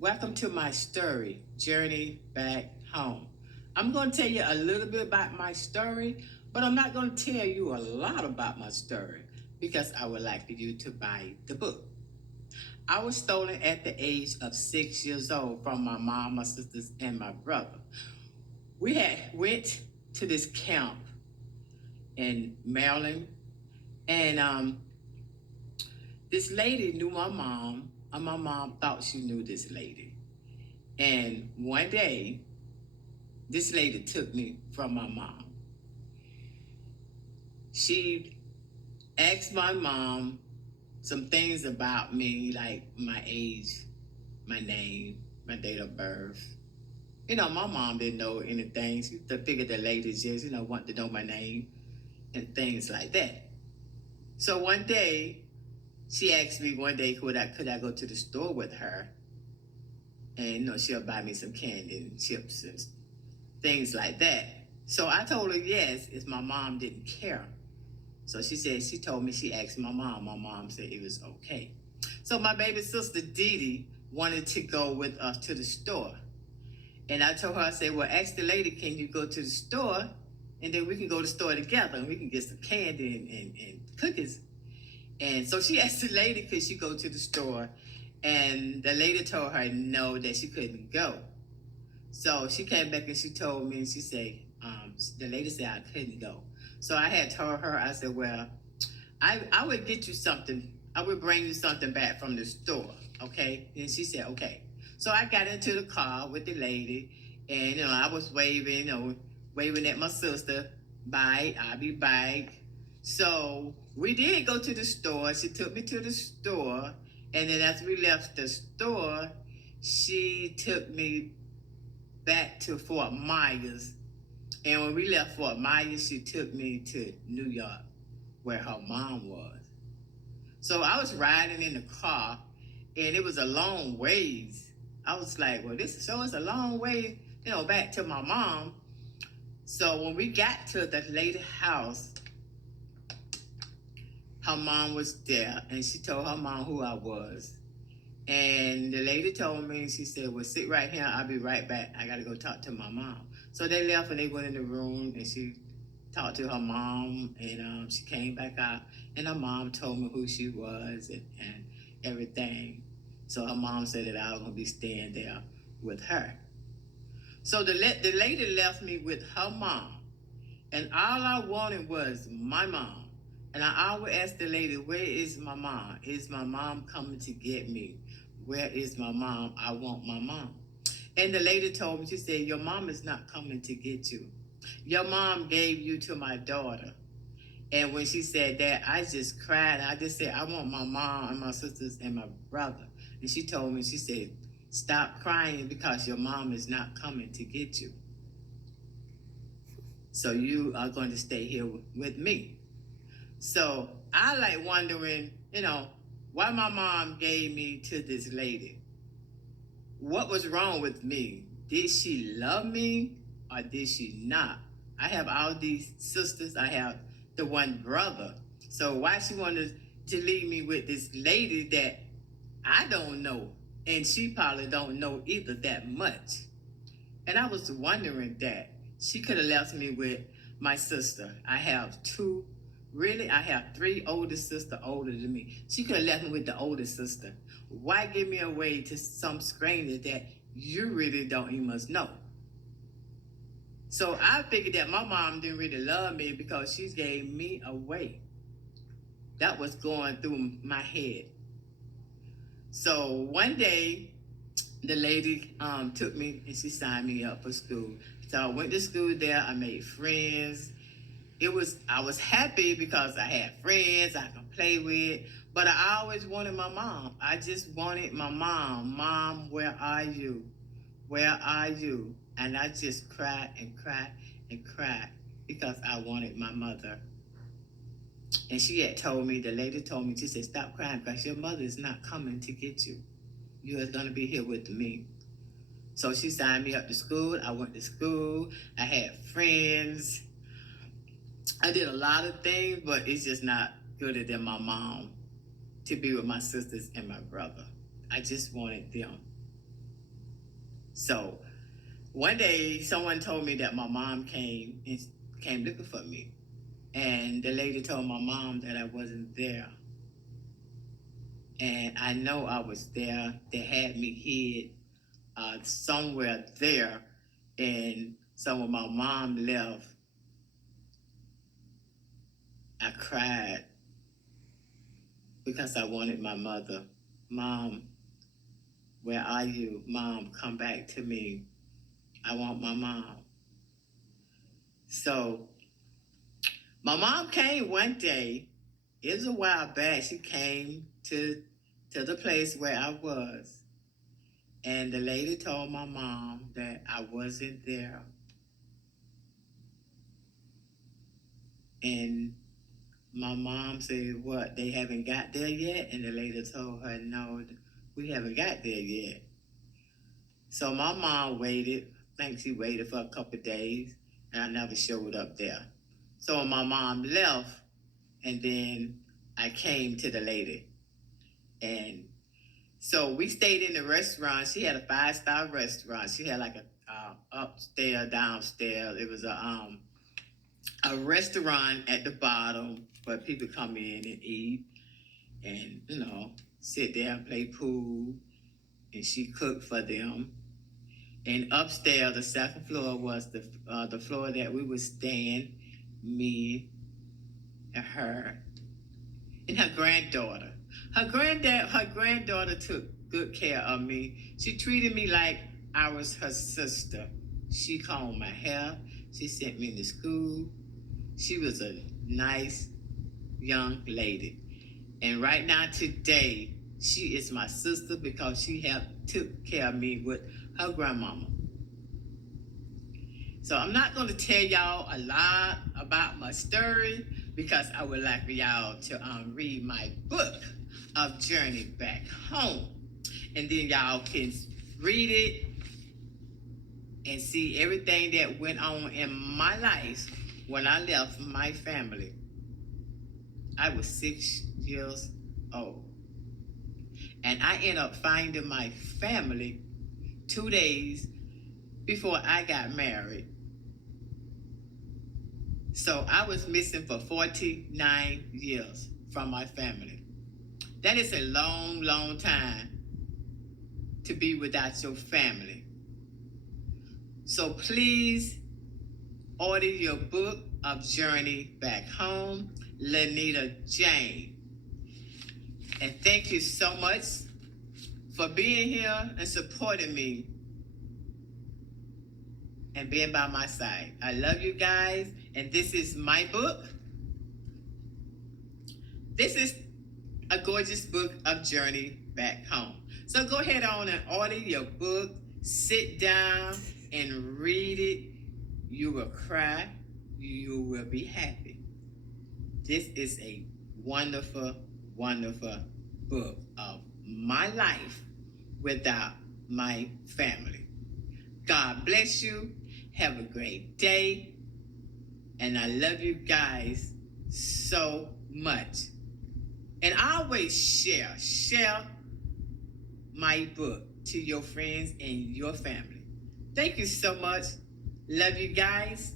Welcome to my story, Journey Back Home. I'm going to tell you a little bit about my story, but I'm not going to tell you a lot about my story because I would like for you to buy the book. I was stolen at the age of 6 years old from my mom, my sisters, and my brother. We had went to this camp in Maryland, and this lady knew my mom, and my mom thought she knew this lady. And one day, this lady took me from my mom. She asked my mom some things about me, like my age, my name, my date of birth. My mom didn't know anything. She figured the lady just, wanted to know my name and things like that. So one day, she asked me one day, could I go to the store with her? And, she'll buy me some candy and chips and things like that. So I told her yes, if my mom didn't care. So she told me she asked my mom. My mom said it was okay. So my baby sister Dee Dee wanted to go with us to the store. And I told her, I said, well, ask the lady, can you go to the store? And then we can go to the store together and we can get some candy and cookies. And so she asked the lady, could she go to the store? And the lady told her no, that she couldn't go. So she came back and she told me, she said, the lady said I couldn't go. So I had told her, I said, well, I would get you something. I would bring you something back from the store. Okay. And she said, okay. So I got into the car with the lady and, I was waving, waving at my sister. Bye. I'll be back. So we did go to the store. She took me to the store. And then as we left the store, she took me back to Fort Myers. And when we left Fort Myers, she took me to New York, where her mom was. So I was riding in the car, and it was a long ways. I was like, well, this show is a long way, back to my mom. So when we got to the lady house, her mom was there, and she told her mom who I was. And the lady told me, she said, well, sit right here. I'll be right back. I got to go talk to my mom. So they left and they went in the room and she talked to her mom and she came back out and her mom told me who she was and everything. So her mom said that I was going to be staying there with her. So the lady left me with her mom and all I wanted was my mom. And I always ask the lady, where is my mom? Is my mom coming to get me? Where is my mom? I want my mom. And the lady told me, she said, your mom is not coming to get you. Your mom gave you to my daughter. And when she said that, I just cried. I just said, I want my mom and my sisters and my brother. And she told me, she said, stop crying because your mom is not coming to get you. So you are going to stay here with me. So I like wondering, why my mom gave me to this lady. What was wrong with me? Did she love me or did she not? I have all these sisters. I have the one brother. So why she wanted to leave me with this lady that I don't know, and she probably don't know either that much. And I was wondering that she could have left me with my sister. I have two. Really, I have three older sisters older than me. She could have left me with the older sister. Why give me away to some stranger that you really don't even must know? So I figured that my mom didn't really love me because she gave me away. That was going through my head. So one day, the lady took me and she signed me up for school. So I went to school there. I made friends. I was happy because I had friends I could play with, but I always wanted my mom. I just wanted my mom. Mom, where are you? Where are you? And I just cried and cried and cried because I wanted my mother. And she had told me, the lady told me, she said, stop crying because your mother is not coming to get you. You are going to be here with me. So she signed me up to school. I went to school. I had friends. I did a lot of things, but it's just not gooder than my mom to be with my sisters and my brother. I just wanted them. So one day, someone told me that my mom came looking for me, and the lady told my mom that I wasn't there, and I know I was there. They had me hid somewhere there, and so when my mom left, I cried because I wanted my mother. Mom, where are you? Mom, come back to me. I want my mom. So my mom came one day. It was a while back. She came to the place where I was, and the lady told my mom that I wasn't there. And my mom said, "What? They haven't got there yet?" And the lady told her, "No, we haven't got there yet." So my mom waited. I think she waited for a couple of days, and I never showed up there. So my mom left, and then I came to the lady, and so we stayed in the restaurant. She had a 5-star restaurant. She had like a upstairs, downstairs. It was a restaurant at the bottom where people come in and eat, and sit there and play pool. And she cooked for them. And upstairs, the second floor was the floor that we would stand, me and her and her granddaughter. Her granddaughter took good care of me. She treated me like I was her sister. She combed my hair. She sent me to school. She was a nice young lady. And right now, today, she is my sister because she took care of me with her grandmama. So I'm not going to tell y'all a lot about my story because I would like for y'all to read my book of Journey Back Home. And then y'all can read it and see everything that went on in my life when I left my family. I was 6 years old. And I ended up finding my family 2 days before I got married. So I was missing for 49 years from my family. That is a long, long time to be without your family. So please order your book of Journey Back Home, Lanita Jane. And thank you so much for being here and supporting me and being by my side. I love you guys, and this is my book. This is a gorgeous book of Journey Back Home. So go ahead on and order your book, sit down and read it. You will cry, you will be happy. This is a wonderful, wonderful book of my life without my family. God bless you. Have a great day. And I love you guys so much. And always share my book to your friends and your family. Thank you so much. Love you guys.